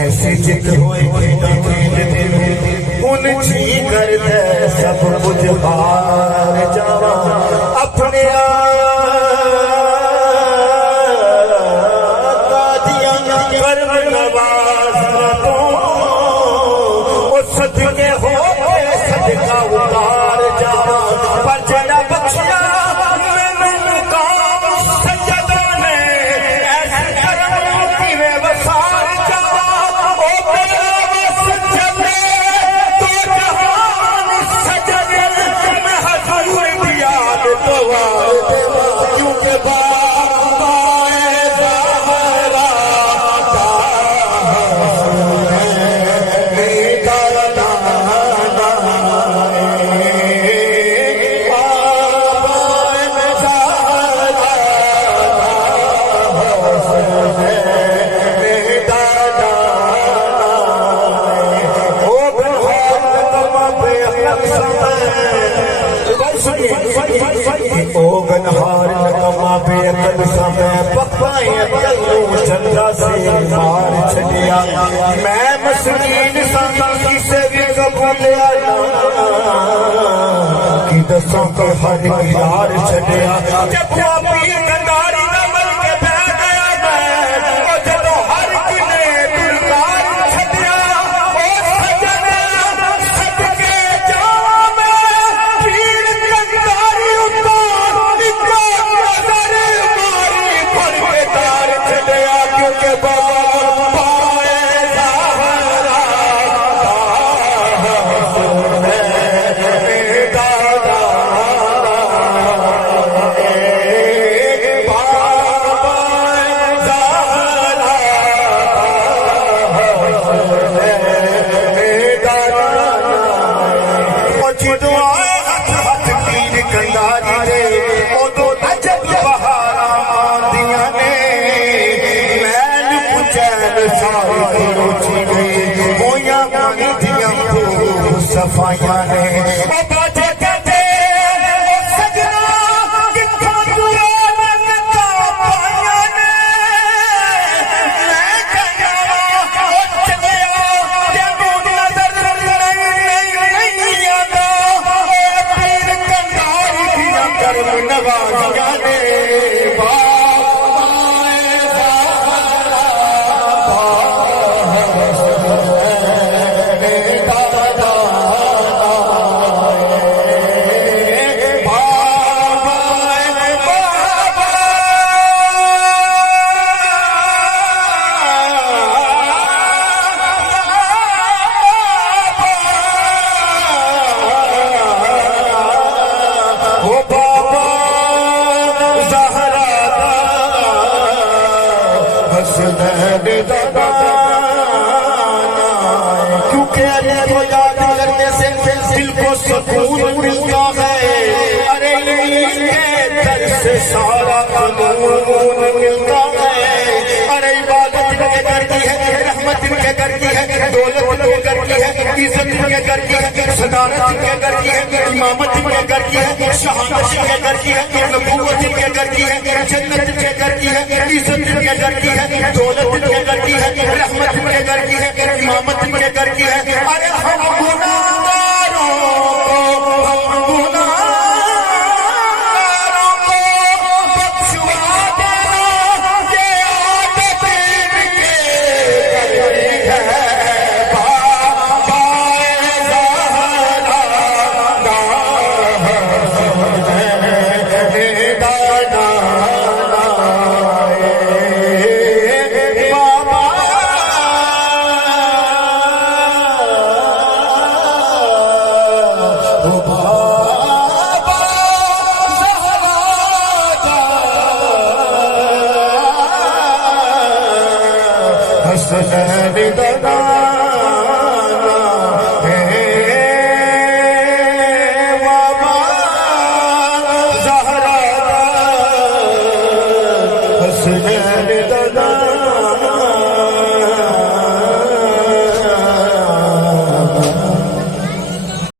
ऐसे जित होए उन जी कर दे सब कुछ हार जावा अपने कर्म नवाज तो वो सदके हो सदका उतार जावा पर जड़ा बख्शिया बेअकल समय पपाए अकल चंदा से मार छड़िया मैं मसकीन संगी से भी कबूलिया कि दसों के हर यार छड़िया जब वो पीर कंधारी ना बन के बह गया मैं और जब हर किने दुर्गार छड़िया ओ सजना सदके जावा मैं पीर कंधारी उतार इको नजर मारी परवेदार छड़िया क्योंकि बाबा पाए ज़हरा सफाइया ने बाजे कहते सजना कितना दुआ लगता पाया ने मैं कहया ओ चलिया जब नजर नहीं आता पीर कंधारी की अंदर नवाजिया ने क्योंकि अरे को याद करने से दिल को सुकून मिलता है अरे दर से सारा कानून मिलता है अरे इबादत के घर की है रहमत के घर की है दौलत के घर की है इज्जत के घर की है सदारत के घर की है इमामत के घर की है शहादत के घर की है नबूवत के घर की है जन्नत के घर की है इज्जत के घर की है दौलत के घर की है रहमत के घर की है इमामत के घर की है अरे हम गुनाहगारों को बख्शवा देना ये आदत इनके है बाबाए ज़हरा हसन